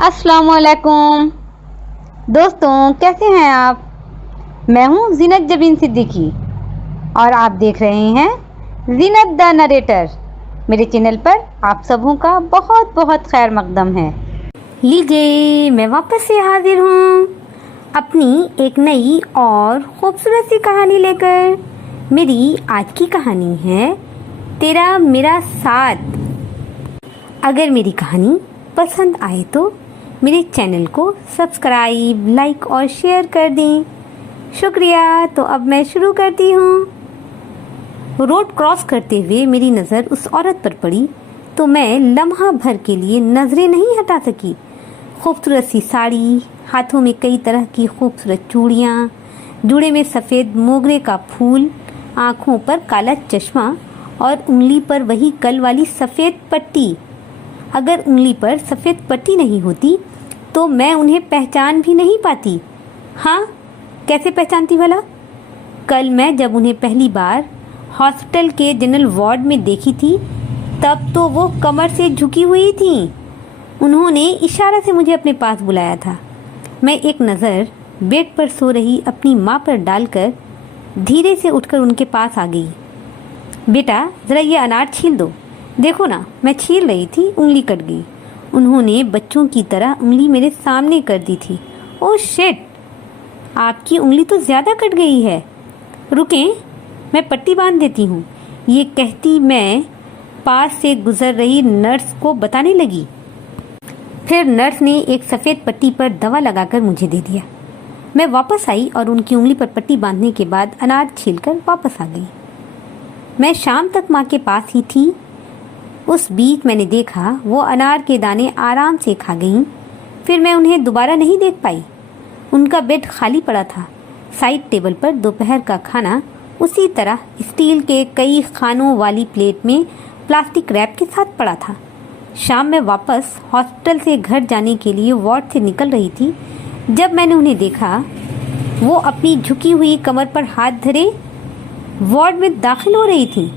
अस्सलामुअलैकुम दोस्तों, कैसे हैं आप। मैं हूं ज़ीनत जबीन सिद्दीकी और आप देख रहे हैं ज़ीनत द नरेटर। मेरे चैनल पर आप सबों का बहुत बहुत खैर मकदम है। लीजिए, मैं वापस से हाजिर हूं अपनी एक नई और खूबसूरत सी कहानी लेकर। मेरी आज की कहानी है तेरा मेरा साथ। अगर मेरी कहानी पसंद आए तो मेरे चैनल को सब्सक्राइब, लाइक और शेयर कर दें। शुक्रिया। तो अब मैं शुरू करती हूँ। रोड क्रॉस करते हुए मेरी नज़र उस औरत पर पड़ी तो मैं लम्हा भर के लिए नजरें नहीं हटा सकी। खूबसूरत सी साड़ी, हाथों में कई तरह की खूबसूरत चूड़ियाँ, जूड़े में सफ़ेद मोगरे का फूल, आँखों पर काला चश्मा और उंगली पर वही कल वाली सफ़ेद पट्टी। अगर उंगली पर सफ़ेद पट्टी नहीं होती तो मैं उन्हें पहचान भी नहीं पाती। हाँ, कैसे पहचानती भला? कल मैं जब उन्हें पहली बार हॉस्पिटल के जनरल वार्ड में देखी थी तब तो वो कमर से झुकी हुई थी। उन्होंने इशारा से मुझे अपने पास बुलाया था। मैं एक नज़र बेड पर सो रही अपनी माँ पर डालकर धीरे से उठकर उनके पास आ गई। बेटा, ज़रा ये अनार छील दो। देखो ना, मैं छील रही थी, उंगली कट गई। उन्होंने बच्चों की तरह उंगली मेरे सामने कर दी थी। ओह शिट, आपकी उंगली तो ज़्यादा कट गई है। रुकें, मैं पट्टी बांध देती हूँ, ये कहती मैं पास से गुजर रही नर्स को बताने लगी। फिर नर्स ने एक सफ़ेद पट्टी पर दवा लगाकर मुझे दे दिया। मैं वापस आई और उनकी उंगली पर पट्टी बांधने के बाद अनार छीलकर वापस आ गई। मैं शाम तक माँ के पास ही थी। उस बीच मैंने देखा वो अनार के दाने आराम से खा गईं। फिर मैं उन्हें दोबारा नहीं देख पाई। उनका बेड खाली पड़ा था। साइड टेबल पर दोपहर का खाना उसी तरह स्टील के कई खानों वाली प्लेट में प्लास्टिक रैप के साथ पड़ा था। शाम में वापस हॉस्पिटल से घर जाने के लिए वार्ड से निकल रही थी जब मैंने उन्हें देखा। वो अपनी झुकी हुई कमर पर हाथ धरे वार्ड में दाखिल हो रही थी।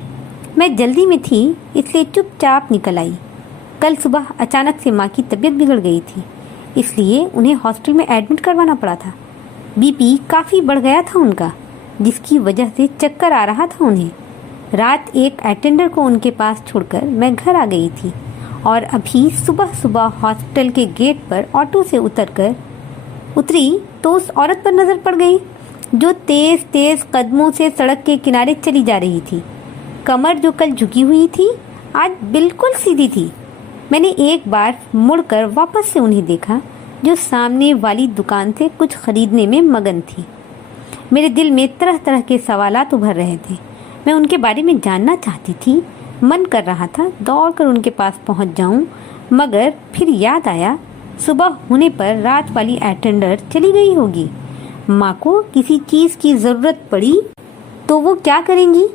मैं जल्दी में थी इसलिए चुपचाप निकल आई। कल सुबह अचानक से माँ की तबीयत बिगड़ गई थी, इसलिए उन्हें हॉस्पिटल में एडमिट करवाना पड़ा था। बीपी काफ़ी बढ़ गया था उनका, जिसकी वजह से चक्कर आ रहा था उन्हें। रात एक अटेंडर को उनके पास छोड़कर मैं घर आ गई थी और अभी सुबह सुबह हॉस्पिटल के गेट पर ऑटो से उतरी तो उस औरत पर नज़र पड़ गई जो तेज़ तेज़ कदमों से सड़क के किनारे चली जा रही थी। कमर जो कल झुकी हुई थी आज बिल्कुल सीधी थी। मैंने एक बार मुड़कर वापस से उन्हें देखा जो सामने वाली दुकान से कुछ खरीदने में मगन थी। मेरे दिल में तरह तरह के सवालात उभर रहे थे। मैं उनके बारे में जानना चाहती थी। मन कर रहा था दौड़कर उनके पास पहुंच जाऊं, मगर फिर याद आया सुबह होने पर रात वाली अटेंडर चली गई होगी। माँ को किसी चीज़ की ज़रूरत पड़ी तो वो क्या करेंगी?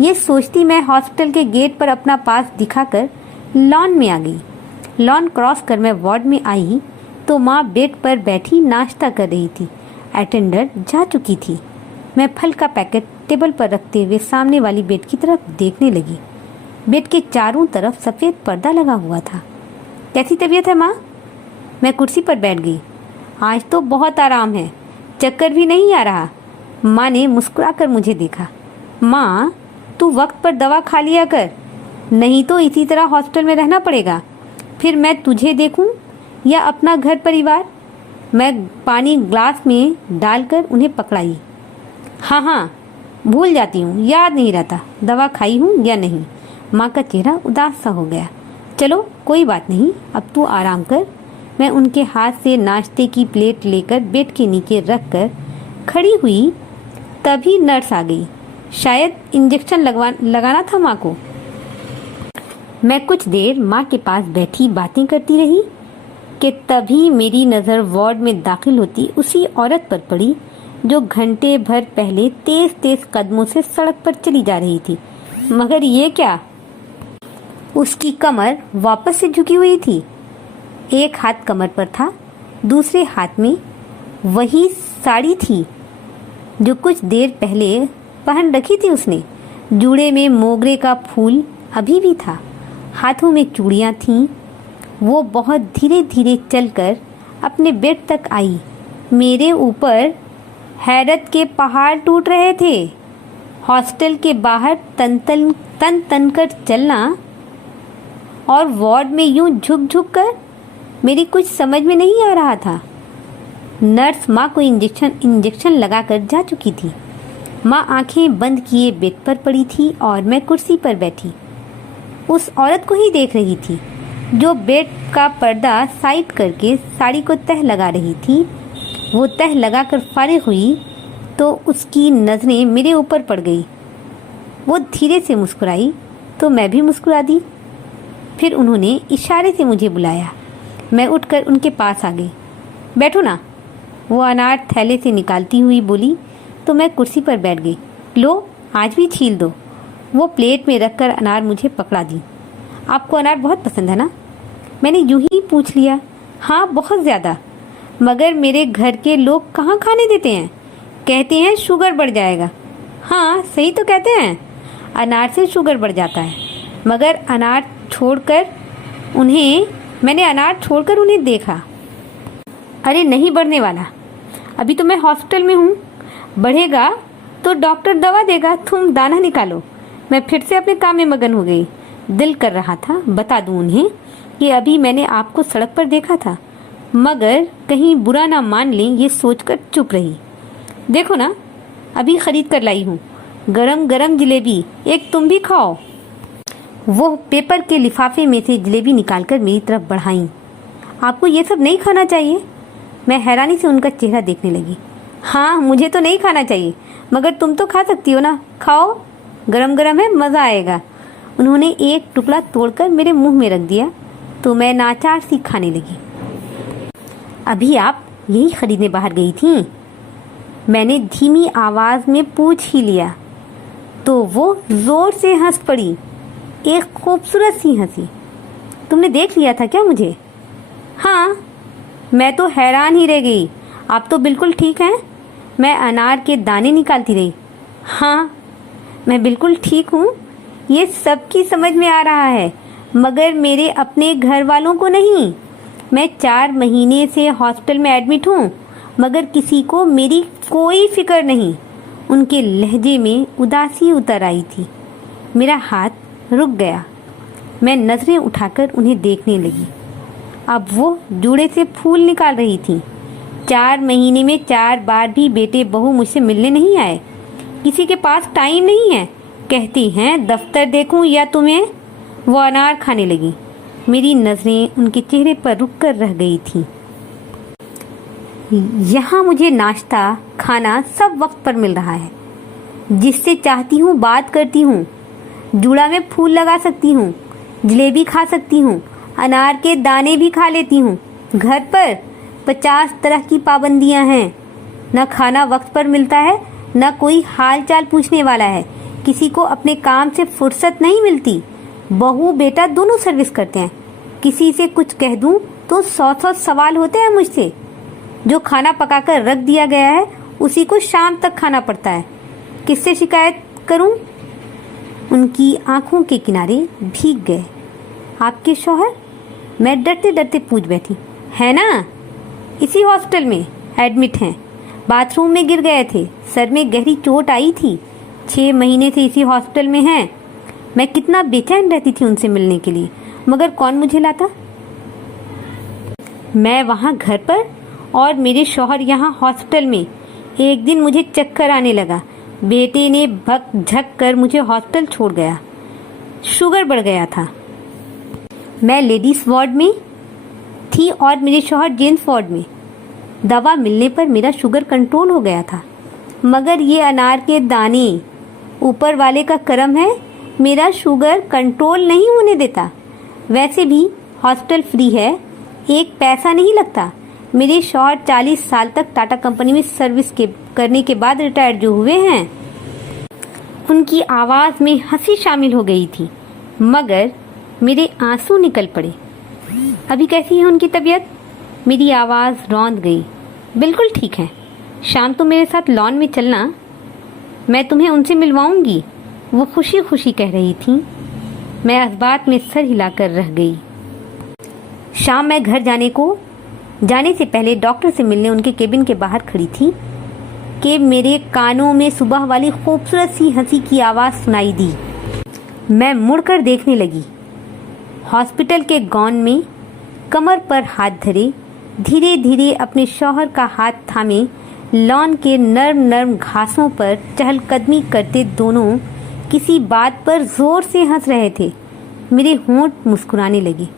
ये सोचती मैं हॉस्पिटल के गेट पर अपना पास दिखाकर लॉन में आ गई। लॉन क्रॉस कर मैं वार्ड में आई तो माँ बेड पर बैठी नाश्ता कर रही थी। अटेंडर जा चुकी थी। मैं फल का पैकेट टेबल पर रखते हुए सामने वाली बेड की तरफ देखने लगी। बेड के चारों तरफ सफ़ेद पर्दा लगा हुआ था। कैसी तबीयत है माँ? मैं कुर्सी पर बैठ गई। आज तो बहुत आराम है, चक्कर भी नहीं आ रहा। माँ ने मुस्कुराकर मुझे देखा। माँ, तू वक्त पर दवा खा लिया कर, नहीं तो इसी तरह हॉस्पिटल में रहना पड़ेगा। फिर मैं तुझे देखूं या अपना घर परिवार? मैं पानी ग्लास में डालकर उन्हें पकड़ाई। हाँ, भूल जाती हूँ, याद नहीं रहता दवा खाई हूँ या नहीं। माँ का चेहरा उदास सा हो गया। चलो कोई बात नहीं, अब तू आराम कर। मैं उनके हाथ से नाश्ते की प्लेट लेकर बेड के नीचे रख कर खड़ी हुई, तभी नर्स आ गई। शायद इंजेक्शन लगाना था माँ को। मैं कुछ देर माँ के पास बैठी बातें करती रही कि तभी मेरी नज़र वार्ड में दाखिल होती उसी औरत पर पड़ी जो घंटे भर पहले तेज़ तेज़ कदमों से सड़क पर चली जा रही थी। मगर ये क्या, उसकी कमर वापस से झुकी हुई थी। एक हाथ कमर पर था, दूसरे हाथ में वही साड़ी थी जो कुछ देर पहले पहन रखी थी उसने। जूड़े में मोगरे का फूल अभी भी था। हाथों में चूड़ियाँ थीं। वो बहुत धीरे धीरे चलकर अपने बेड तक आई। मेरे ऊपर हैरत के पहाड़ टूट रहे थे। हॉस्टल के बाहर तन कर चलना और वार्ड में यूं झुक झुक कर मेरी कुछ समझ में नहीं आ रहा था। नर्स माँ को इंजेक्शन लगाकर जा चुकी थी। माँ आंखें बंद किए बेड पर पड़ी थी और मैं कुर्सी पर बैठी उस औरत को ही देख रही थी जो बेड का पर्दा साइड करके साड़ी को तह लगा रही थी। वो तह लगाकर फारिग हुई तो उसकी नज़रें मेरे ऊपर पड़ गई। वो धीरे से मुस्कुराई तो मैं भी मुस्कुरा दी। फिर उन्होंने इशारे से मुझे बुलाया। मैं उठकर उनके पास आ गई। बैठो ना, वो अनार थैले से निकालती हुई बोली तो मैं कुर्सी पर बैठ गई। लो, आज भी छील दो। वो प्लेट में रखकर अनार मुझे पकड़ा दी। आपको अनार बहुत पसंद है ना? मैंने यूं ही पूछ लिया। हाँ, बहुत ज़्यादा, मगर मेरे घर के लोग कहाँ खाने देते हैं, कहते हैं शुगर बढ़ जाएगा। हाँ, सही तो कहते हैं, अनार से शुगर बढ़ जाता है, मगर मैंने अनार छोड़कर उन्हें देखा। अरे नहीं बढ़ने वाला, अभी तो मैं हॉस्पिटल में हूँ, बढ़ेगा तो डॉक्टर दवा देगा, तुम दाना निकालो। मैं फिर से अपने काम में मगन हो गई। दिल कर रहा था बता दूं उन्हें कि अभी मैंने आपको सड़क पर देखा था, मगर कहीं बुरा ना मान लें ये सोचकर चुप रही। देखो ना, अभी खरीद कर लाई हूँ, गरम गरम जलेबी, एक तुम भी खाओ। वो पेपर के लिफाफे में से जलेबी निकालकर मेरी तरफ बढ़ाई। आपको ये सब नहीं खाना चाहिए। मैं हैरानी से उनका चेहरा देखने लगी। हाँ, मुझे तो नहीं खाना चाहिए, मगर तुम तो खा सकती हो ना, खाओ, गरम गरम है, मज़ा आएगा। उन्होंने एक टुकड़ा तोड़कर मेरे मुंह में रख दिया तो मैं नाचार सी खाने लगी। अभी आप यही खरीदने बाहर गई थीं? मैंने धीमी आवाज़ में पूछ ही लिया तो वो ज़ोर से हंस पड़ी, एक खूबसूरत सी हंसी। तुमने देख लिया था क्या मुझे? हाँ, मैं तो हैरान ही रह गई। आप तो बिल्कुल ठीक हैं। मैं अनार के दाने निकालती रही। हाँ, मैं बिल्कुल ठीक हूँ, ये सबकी समझ में आ रहा है, मगर मेरे अपने घर वालों को नहीं। मैं 4 महीने से हॉस्पिटल में एडमिट हूँ, मगर किसी को मेरी कोई फिक्र नहीं। उनके लहजे में उदासी उतर आई थी। मेरा हाथ रुक गया। मैं नज़रें उठाकर उन्हें देखने लगी। अब वो जूड़े से फूल निकाल रही थी। 4 महीने में 4 बार भी बेटे बहू मुझसे मिलने नहीं आए। किसी के पास टाइम नहीं है, कहती हैं दफ्तर देखूं या तुम्हें। वो अनार खाने लगी। मेरी नज़रें उनके चेहरे पर रुक कर रह गई थीं। यहाँ मुझे नाश्ता खाना सब वक्त पर मिल रहा है। जिससे चाहती हूँ बात करती हूँ, जूड़ा में फूल लगा सकती हूँ, जलेबी खा सकती हूँ, अनार के दाने भी खा लेती हूँ। घर पर 50 तरह की पाबंदियाँ हैं। न खाना वक्त पर मिलता है, न कोई हाल चाल पूछने वाला है। किसी को अपने काम से फुर्सत नहीं मिलती। बहू बेटा दोनों सर्विस करते हैं। किसी से कुछ कह दूं तो 100 सवाल होते हैं मुझसे। जो खाना पकाकर रख दिया गया है उसी को शाम तक खाना पड़ता है। किससे शिकायत करूं? उनकी आंखों के किनारे भीग गए। आपके शौहर? मैं डरते डरते पूछ बैठी। है ना, इसी हॉस्पिटल में एडमिट हैं। बाथरूम में गिर गए थे, सर में गहरी चोट आई थी। 6 महीने से इसी हॉस्पिटल में हैं। मैं कितना बेचैन रहती थी उनसे मिलने के लिए, मगर कौन मुझे लाता। मैं वहाँ घर पर और मेरे शौहर यहाँ हॉस्पिटल में। एक दिन मुझे चक्कर आने लगा। बेटे ने भक झक कर मुझे हॉस्पिटल छोड़ गया। शुगर बढ़ गया था। मैं लेडीज वार्ड में थी और मेरे शौहर जेंट्स वार्ड में। दवा मिलने पर मेरा शुगर कंट्रोल हो गया था, मगर ये अनार के दाने, ऊपर वाले का करम है, मेरा शुगर कंट्रोल नहीं होने देता। वैसे भी हॉस्पिटल फ्री है, एक पैसा नहीं लगता। मेरे शौहर 40 साल तक टाटा कंपनी में सर्विस करने के बाद रिटायर्ड जो हुए हैं। उनकी आवाज़ में हंसी शामिल हो गई थी, मगर मेरे आंसू निकल पड़े। अभी कैसी है उनकी तबीयत? मेरी आवाज़ रौंद गई। बिल्कुल ठीक है, शाम तो मेरे साथ लॉन में चलना, मैं तुम्हें उनसे मिलवाऊंगी, वो खुशी खुशी कह रही थी। मैं इस बात में सर हिलाकर रह गई। शाम मैं घर जाने से पहले डॉक्टर से मिलने उनके केबिन के बाहर खड़ी थी कि मेरे कानों में सुबह वाली खूबसूरत सी हंसी की आवाज़ सुनाई दी। मैं मुड़कर देखने लगी। हॉस्पिटल के गॉन में कमर पर हाथ धरे धीरे धीरे अपने शौहर का हाथ थामे लॉन के नर्म नर्म घासों पर चहलकदमी करते दोनों किसी बात पर जोर से हंस रहे थे। मेरे होंठ मुस्कुराने लगे।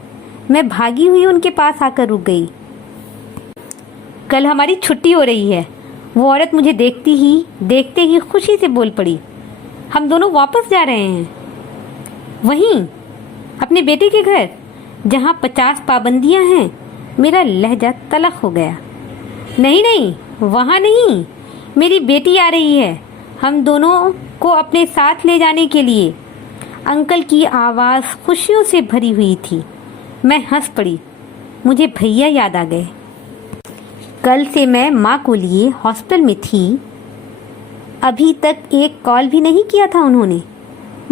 मैं भागी हुई उनके पास आकर रुक गई। कल हमारी छुट्टी हो रही है। वो औरत मुझे देखते ही खुशी से बोल पड़ी। हम दोनों वापस जा रहे हैं। वहीं अपने बेटे के घर जहां 50 पाबंदियां हैं। मेरा लहजा तलख हो गया। नहीं, वहां नहीं, मेरी बेटी आ रही है हम दोनों को अपने साथ ले जाने के लिए। अंकल की आवाज़ खुशियों से भरी हुई थी। मैं हंस पड़ी। मुझे भैया याद आ गए। कल से मैं माँ को लिए हॉस्पिटल में थी। अभी तक एक कॉल भी नहीं किया था उन्होंने।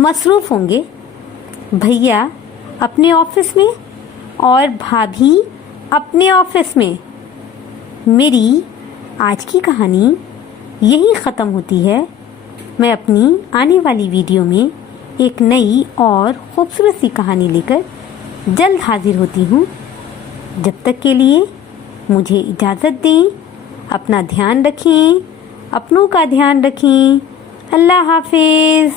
मसरूफ़ होंगे। भैया अपने ऑफिस में और भाभी अपने ऑफिस में। मेरी आज की कहानी यही ख़त्म होती है। मैं अपनी आने वाली वीडियो में एक नई और ख़ूबसूरत सी कहानी लेकर जल्द हाजिर होती हूँ। जब तक के लिए मुझे इजाज़त दें। अपना ध्यान रखें, अपनों का ध्यान रखें। अल्लाह हाफिज़।